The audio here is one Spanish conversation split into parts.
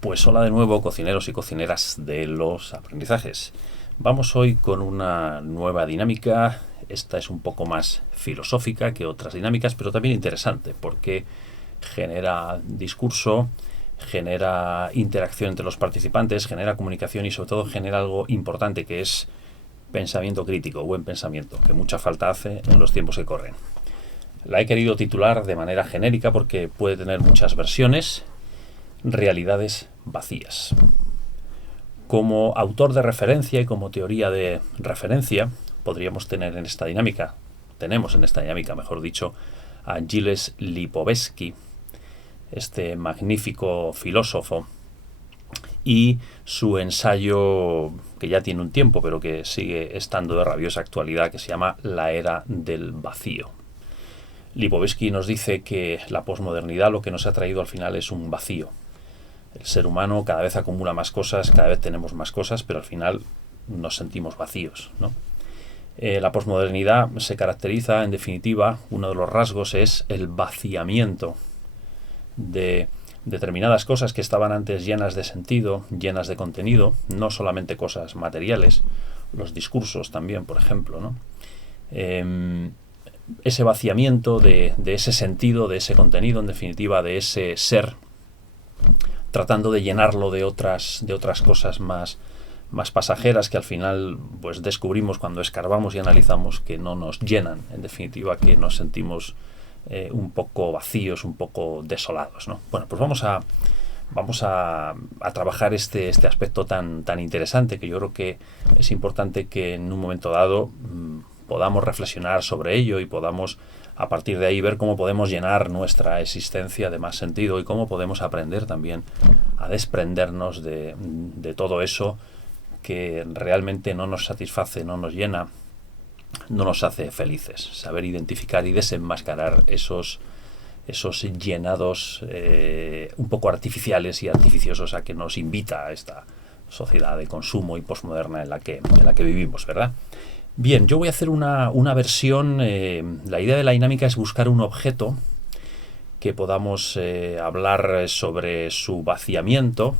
Pues hola de nuevo, cocineros y cocineras de los aprendizajes. Vamos hoy con una nueva dinámica. Esta es un poco más filosófica que otras dinámicas, pero también interesante porque genera discurso, genera interacción entre los participantes, genera comunicación y sobre todo genera algo importante que es pensamiento crítico, buen pensamiento, que mucha falta hace en los tiempos que corren. La he querido titular de manera genérica porque puede tener muchas versiones. Realidades vacías. Como autor de referencia y como teoría de referencia, podríamos tener en esta dinámica, mejor dicho, a Gilles Lipovetsky, este magnífico filósofo, y su ensayo, que ya tiene un tiempo, pero que sigue estando de rabiosa actualidad, que se llama La era del vacío. Lipovetsky nos dice que la posmodernidad lo que nos ha traído al final es un vacío. El ser humano cada vez acumula más cosas, cada vez tenemos más cosas, pero al final nos sentimos vacíos, ¿no? La posmodernidad se caracteriza, en definitiva, uno de los rasgos es el vaciamiento de determinadas cosas que estaban antes llenas de sentido, llenas de contenido, no solamente cosas materiales, los discursos también, por ejemplo, ¿no? Ese vaciamiento de ese sentido, de ese contenido, en definitiva, de ese ser, tratando de llenarlo de otras cosas más pasajeras que al final pues descubrimos cuando escarbamos y analizamos que no nos llenan, en definitiva, que nos sentimos un poco vacíos, un poco desolados, ¿no? Bueno, pues vamos a trabajar este aspecto tan interesante, que yo creo que es importante que en un momento dado podamos reflexionar sobre ello y podamos a partir de ahí ver cómo podemos llenar nuestra existencia de más sentido y cómo podemos aprender también a desprendernos de todo eso que realmente no nos satisface, no nos llena, no nos hace felices. Saber identificar y desenmascarar esos llenados un poco artificiales y artificiosos a que nos invita esta sociedad de consumo y posmoderna en la que vivimos, ¿verdad? Bien, yo voy a hacer una versión. La idea de la dinámica es buscar un objeto que podamos hablar sobre su vaciamiento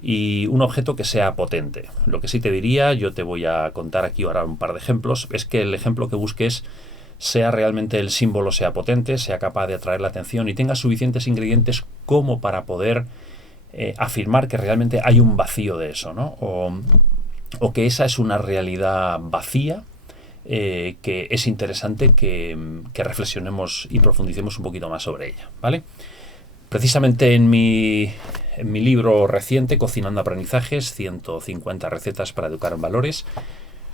y un objeto que sea potente. Lo que sí te diría, yo te voy a contar aquí ahora un par de ejemplos, es que el ejemplo que busques sea realmente el símbolo, sea potente, sea capaz de atraer la atención y tenga suficientes ingredientes como para poder afirmar que realmente hay un vacío de eso, ¿no? O que esa es una realidad vacía, que es interesante que reflexionemos y profundicemos un poquito más sobre ella, ¿vale? Precisamente en mi libro reciente, Cocinando Aprendizajes, 150 recetas para educar en valores,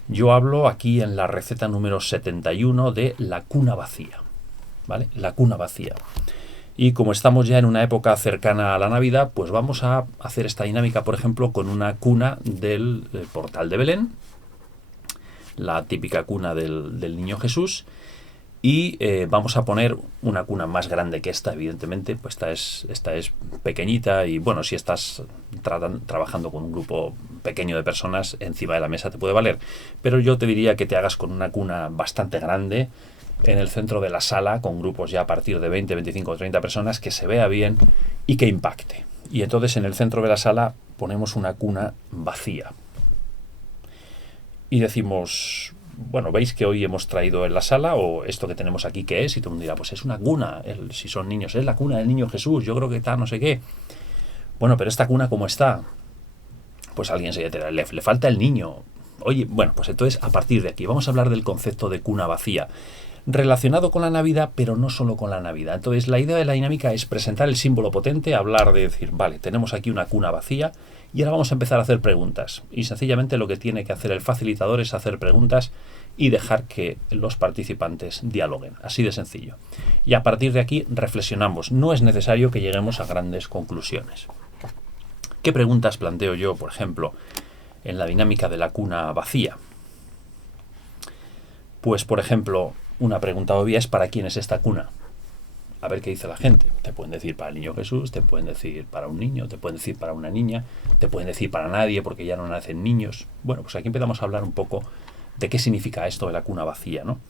yo hablo aquí en la receta número 71 de la cuna vacía, ¿vale? La cuna vacía. Y como estamos ya en una época cercana a la Navidad, pues vamos a hacer esta dinámica, por ejemplo, con una cuna del Portal de Belén, la típica cuna del Niño Jesús, y vamos a poner una cuna más grande que esta, evidentemente, pues esta es pequeñita y bueno, si estás trabajando con un grupo pequeño de personas, encima de la mesa te puede valer, pero yo te diría que te hagas con una cuna bastante grande, en el centro de la sala, con grupos ya a partir de 20, 25 o 30 personas, que se vea bien y que impacte. Y entonces en el centro de la sala ponemos una cuna vacía. Y decimos, bueno, ¿veis que hoy hemos traído en la sala? O esto que tenemos aquí, ¿qué es? Y todo el mundo dirá, pues es una cuna, si son niños, es la cuna del Niño Jesús, yo creo que está no sé qué. Bueno, pero esta cuna, ¿cómo está? Pues alguien se dirá, le falta el niño. Oye, bueno, pues entonces a partir de aquí vamos a hablar del concepto de cuna vacía, relacionado con la Navidad, pero no solo con la Navidad. Entonces, la idea de la dinámica es presentar el símbolo potente, hablar de decir, vale, tenemos aquí una cuna vacía y ahora vamos a empezar a hacer preguntas. Y sencillamente lo que tiene que hacer el facilitador es hacer preguntas y dejar que los participantes dialoguen. Así de sencillo. Y a partir de aquí reflexionamos. No es necesario que lleguemos a grandes conclusiones. ¿Qué preguntas planteo yo, por ejemplo, en la dinámica de la cuna vacía? Pues, por ejemplo, una pregunta obvia es ¿para quién es esta cuna? A ver qué dice la gente. Te pueden decir para el Niño Jesús, te pueden decir para un niño, te pueden decir para una niña, te pueden decir para nadie porque ya no nacen niños. Bueno, pues aquí empezamos a hablar un poco de qué significa esto de la cuna vacía, ¿no?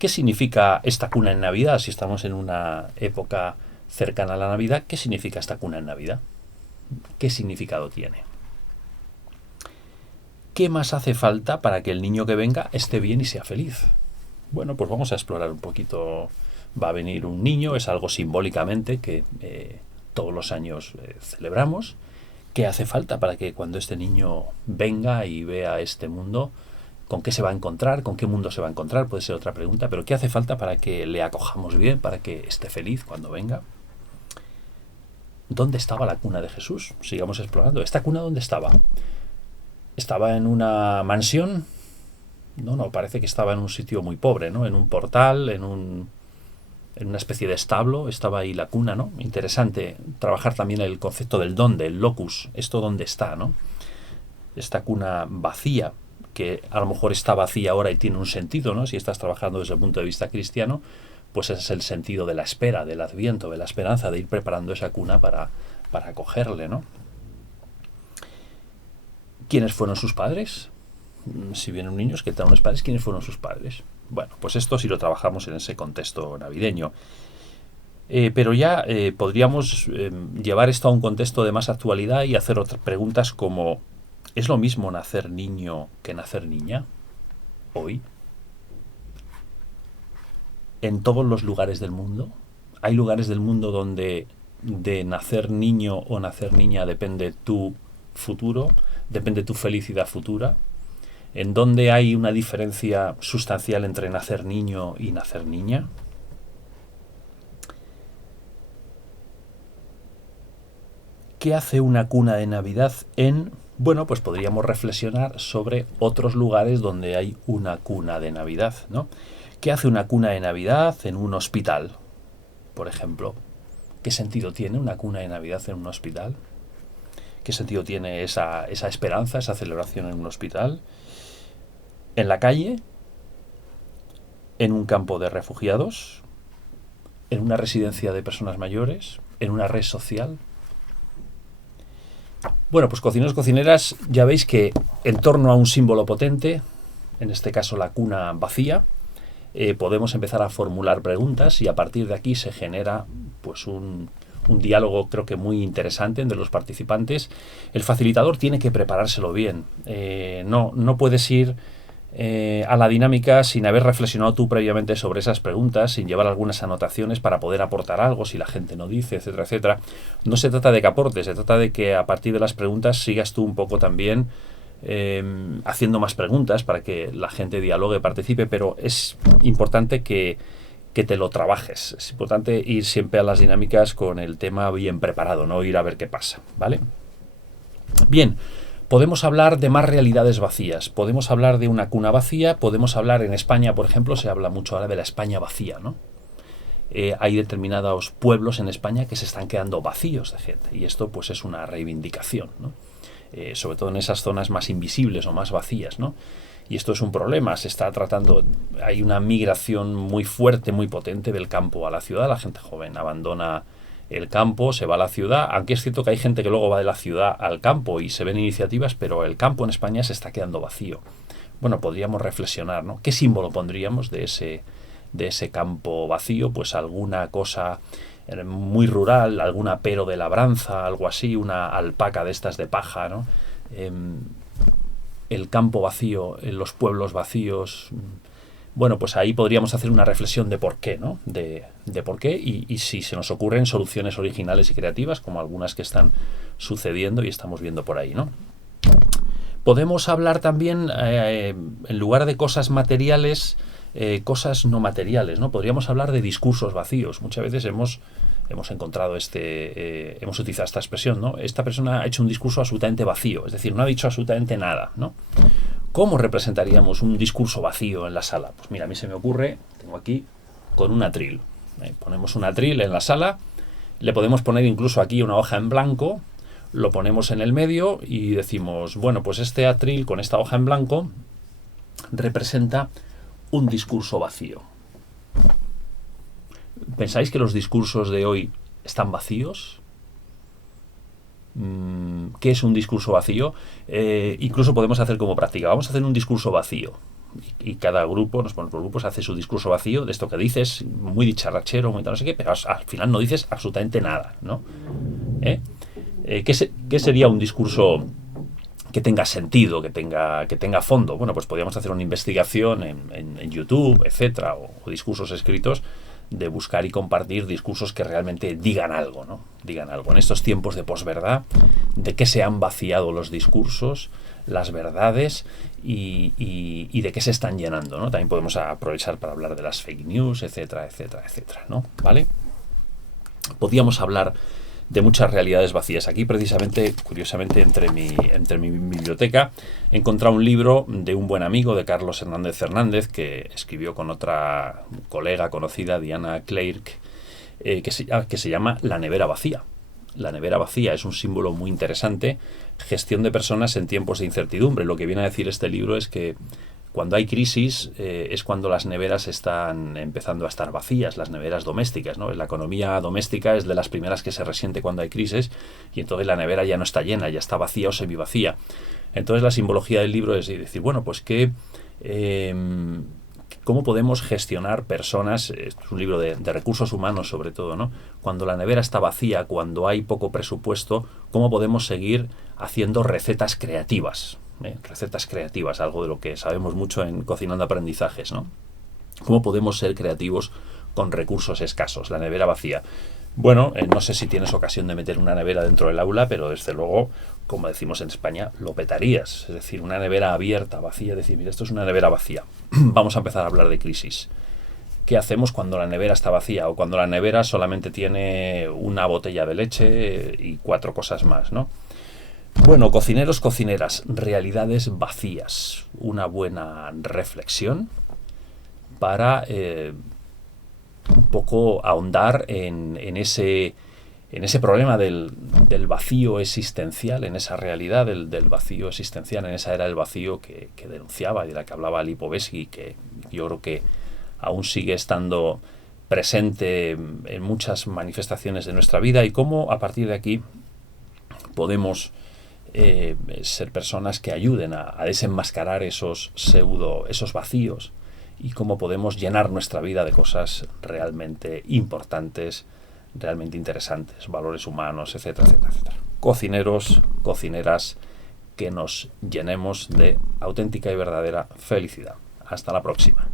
¿Qué significa esta cuna en Navidad? Si estamos en una época cercana a la Navidad, ¿qué significa esta cuna en Navidad? ¿Qué significado tiene? ¿Qué más hace falta para que el niño que venga esté bien y sea feliz? Bueno, pues vamos a explorar un poquito. Va a venir un niño, es algo simbólicamente que todos los años celebramos. ¿Qué hace falta para que cuando este niño venga y vea este mundo, con qué se va a encontrar, con qué mundo se va a encontrar? Puede ser otra pregunta, pero ¿qué hace falta para que le acojamos bien, para que esté feliz cuando venga? ¿Dónde estaba la cuna de Jesús? Sigamos explorando. ¿Esta cuna dónde estaba? ¿Estaba en una mansión? No, parece que estaba en un sitio muy pobre, ¿no? En un portal, en una especie de establo, estaba ahí la cuna, ¿no? Interesante trabajar también el concepto del dónde, el locus, esto dónde está, ¿no? Esta cuna vacía, que a lo mejor está vacía ahora y tiene un sentido, ¿no? Si estás trabajando desde el punto de vista cristiano, pues ese es el sentido de la espera, del adviento, de la esperanza, de ir preparando esa cuna para acogerle, ¿no? ¿Quiénes fueron sus padres? Si vienen niños, ¿qué tal los padres? ¿Quiénes fueron sus padres? Bueno, pues esto sí lo trabajamos en ese contexto navideño. Pero ya podríamos llevar esto a un contexto de más actualidad y hacer otras preguntas como: ¿es lo mismo nacer niño que nacer niña hoy? ¿En todos los lugares del mundo? ¿Hay lugares del mundo donde de nacer niño o nacer niña depende tu futuro, depende tu felicidad futura? ¿En dónde hay una diferencia sustancial entre nacer niño y nacer niña? ¿Qué hace una cuna de Navidad en...? Bueno, pues podríamos reflexionar sobre otros lugares donde hay una cuna de Navidad, ¿no? ¿Qué hace una cuna de Navidad en un hospital, por ejemplo? ¿Qué sentido tiene una cuna de Navidad en un hospital? ¿Qué sentido tiene esa esperanza, esa celebración en un hospital? ¿En la calle? ¿En un campo de refugiados? ¿En una residencia de personas mayores? ¿En una red social? Bueno, pues cocineros, cocineras, ya veis que en torno a un símbolo potente, en este caso la cuna vacía, podemos empezar a formular preguntas y a partir de aquí se genera pues un diálogo, creo que muy interesante entre los participantes. El facilitador tiene que preparárselo bien. No puedes ir a la dinámica sin haber reflexionado tú previamente sobre esas preguntas, sin llevar algunas anotaciones para poder aportar algo si la gente no dice, etcétera, etcétera. No se trata de que aportes, se trata de que a partir de las preguntas sigas tú un poco también haciendo más preguntas para que la gente dialogue, participe, pero es importante que te lo trabajes. Es importante ir siempre a las dinámicas con el tema bien preparado, no ir a ver qué pasa, ¿vale? Bien, podemos hablar de más realidades vacías, podemos hablar de una cuna vacía, podemos hablar en España, por ejemplo, se habla mucho ahora de la España vacía, ¿no? Hay determinados pueblos en España que se están quedando vacíos de gente y esto pues es una reivindicación, ¿no? Sobre todo en esas zonas más invisibles o más vacías, ¿no? Y esto es un problema, se está tratando, hay una migración muy fuerte, muy potente del campo a la ciudad, la gente joven abandona el campo, se va a la ciudad, aunque es cierto que hay gente que luego va de la ciudad al campo y se ven iniciativas, pero el campo en España se está quedando vacío. Bueno, podríamos reflexionar, ¿no? ¿Qué símbolo pondríamos de ese campo vacío? Pues alguna cosa muy rural, algún apero de labranza, algo así, una alpaca de estas de paja, ¿no? El campo vacío, los pueblos vacíos. Bueno, pues ahí podríamos hacer una reflexión de por qué, ¿no? De por qué y si se nos ocurren soluciones originales y creativas, como algunas que están sucediendo y estamos viendo por ahí, ¿no? Podemos hablar también, en lugar de cosas materiales, cosas no materiales, ¿no? Podríamos hablar de discursos vacíos. Muchas veces hemos encontrado hemos utilizado esta expresión, ¿no? Esta persona ha hecho un discurso absolutamente vacío, es decir, no ha dicho absolutamente nada, ¿no? ¿Cómo representaríamos un discurso vacío en la sala? Pues mira, a mí se me ocurre, tengo aquí, con un atril. Ponemos un atril en la sala, le podemos poner incluso aquí una hoja en blanco, lo ponemos en el medio y decimos, bueno, pues este atril con esta hoja en blanco representa un discurso vacío. ¿Pensáis que los discursos de hoy están vacíos? ¿Qué es un discurso vacío? Incluso podemos hacer como práctica. Vamos a hacer un discurso vacío. Y cada grupo, nos ponemos por grupos, hace su discurso vacío de esto que dices, muy dicharrachero, muy no sé qué, pero al final no dices absolutamente nada, ¿no? ¿Qué sería un discurso que tenga sentido, que tenga fondo? Bueno, pues podríamos hacer una investigación en YouTube, etcétera, o discursos escritos, de buscar y compartir discursos que realmente digan algo, ¿no? Digan algo. En estos tiempos de posverdad, de qué se han vaciado los discursos, las verdades y de qué se están llenando, ¿no? También podemos aprovechar para hablar de las fake news, etcétera, etcétera, etcétera, ¿no? ¿Vale? Podríamos hablar de muchas realidades vacías. Aquí, precisamente, curiosamente, entre mi biblioteca, he encontrado un libro de un buen amigo, de Carlos Hernández Fernández, que escribió con otra colega conocida, Diana Clerc, que se llama La nevera vacía. La nevera vacía es un símbolo muy interesante. Gestión de personas en tiempos de incertidumbre. Lo que viene a decir este libro es que cuando hay crisis es cuando las neveras están empezando a estar vacías, las neveras domésticas, ¿no? La economía doméstica es de las primeras que se resiente cuando hay crisis, y entonces la nevera ya no está llena, ya está vacía o semivacía. Entonces la simbología del libro es decir, bueno, pues ¿cómo podemos gestionar personas? Es un libro de recursos humanos sobre todo, ¿no? Cuando la nevera está vacía, cuando hay poco presupuesto, ¿cómo podemos seguir haciendo recetas creativas? Recetas creativas, algo de lo que sabemos mucho en Cocinando Aprendizajes, ¿no? ¿Cómo podemos ser creativos con recursos escasos? La nevera vacía. Bueno, no sé si tienes ocasión de meter una nevera dentro del aula, pero desde luego, como decimos en España, lo petarías. Es decir, una nevera abierta, vacía, decir, mira, esto es una nevera vacía. Vamos a empezar a hablar de crisis. ¿Qué hacemos cuando la nevera está vacía o cuando la nevera solamente tiene una botella de leche y 4 cosas más, ¿no? Bueno, cocineros, cocineras, realidades vacías. Una buena reflexión para un poco ahondar en ese problema del vacío existencial, en esa realidad del vacío existencial, en esa era del vacío que denunciaba y de la que hablaba Lipovetsky, que yo creo que aún sigue estando presente en muchas manifestaciones de nuestra vida, y cómo a partir de aquí podemos ser personas que ayuden a desenmascarar esos vacíos, y cómo podemos llenar nuestra vida de cosas realmente importantes, realmente interesantes, valores humanos, etcétera, etcétera, etcétera. Cocineros, cocineras, que nos llenemos de auténtica y verdadera felicidad. Hasta la próxima.